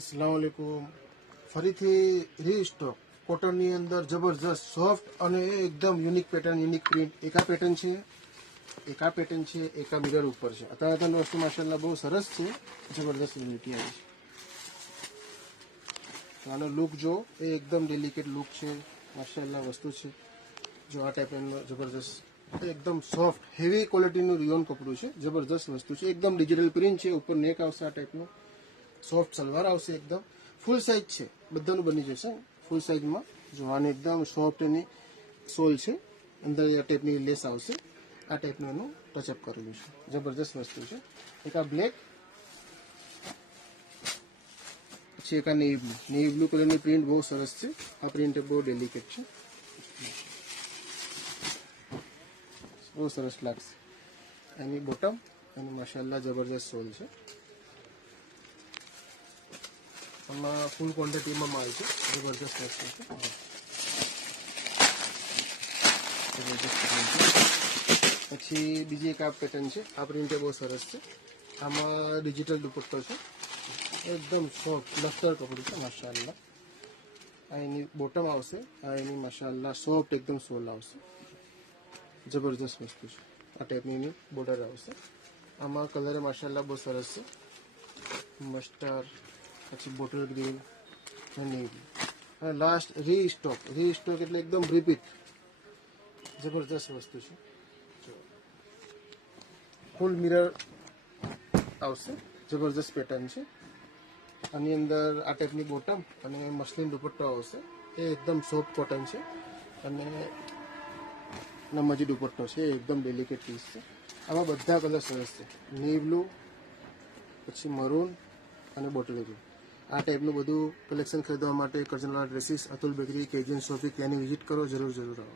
अस्सलाम वालेकुम। ફરીથી રીસ્ટોક કોટનની અંદર જબરજસ્ત સોફ્ટ અને એકદમ યુનિક પેટર્ન, યુનિક પ્રિન્ટ. એકા પેટર્ન છે, એકા પેટર્ન છે, એકા મિરર ઉપર છે. અત્યારે વસ્તુ માશાલ્લાહ બહુ સરસ છે, જબરદસ્ત ક્વોલિટી આવી છે. આનો લુક જો, એ એકદમ ડેલિકેટ લુક છે, માશાલ્લાહ વસ્તુ છે. જો આ ટાઈપનું જબરજસ્ત એકદમ સોફ્ટ હેવી ક્વોલિટીનું રિયોન કપડું છે, જબરદસ્ત વસ્તુ છે. એકદમ ડિજિટલ પ્રિન્ટ છે, ઉપર નેક આવશે આ ટાઈપનું, સોફ્ટ સલવાર આવશે, એકદમ ફૂલ સાઇઝ છે, બધાનું બની જશે ફૂલ સાઇઝમાં. જો આને એકદમ સોફ્ટ એની સોલ છે, અંદર આ ટાઈપની લેસ આવશે, આ ટાઈપનું એનું ટચઅપ કરેલું છે, જબરદસ્ત વસ્તુ છે. એક આ બ્લેક, પછી એક આ નેવી બ્લુ કલરની પ્રિન્ટ બહુ સરસ છે. આ પ્રિન્ટ બહુ ડેલિકેટ છે, બહુ સરસ લાગશે. એની બોટમ એની માશાલ્લાહ જબરદસ્ત સોલ છે. આમાં ફૂલ ક્વોન્ટિટીમાં માલ છે, જબરદસ્ત વસ્તુ છે, જબરદસ્ત પ્રિન્ટ છે. પછી બીજી એક આ પેટર્ન છે, આ પ્રિન્ટ બહુ સરસ છે. આમાં ડિજિટલ દુપટ્ટો છે, એકદમ સોફ્ટ લસ્ટર કપડું છે, માશાલ્લાહ. આ એની બોટમ આવશે, આ એની માશાલ્લાહ સોફ્ટ એકદમ સોલ આવશે, જબરદસ્ત વસ્તુ છે. આ ટાઈપની એની બોર્ડર આવશે. આમાં કલર માશાલ્લાહ બહુ સરસ છે, મસ્ટર્ડ, પછી બોટલ ગ્રીન અને લાસ્ટ રીસ્ટોક એટલે એકદમ રિપીટ, જબરદસ્ત વસ્તુ છે. ફૂલ મિરર આવશે, જબરદસ્ત પેટર્ન છે. આની અંદર આ ટાઈપની બોટમ અને મસલિન દુપટ્ટો આવશે. એ એકદમ સોફ્ટ કોટન છે અને નમજી દુપટ્ટો છે, એકદમ ડેલિકેટ પીસ છે. આમાં બધા કલર સરસ છે, નેવી બ્લુ, પછી મરૂન અને બોટલ ગ્રીન. આ ટાઈપનું બધું કલેક્શન ખરીદવા માટે કરજનવાલા ડ્રેસીસ, અતુલ બેકરી, કેજીએન શોપી, ત્યાંની વિઝિટ કરો, જરૂર આવો.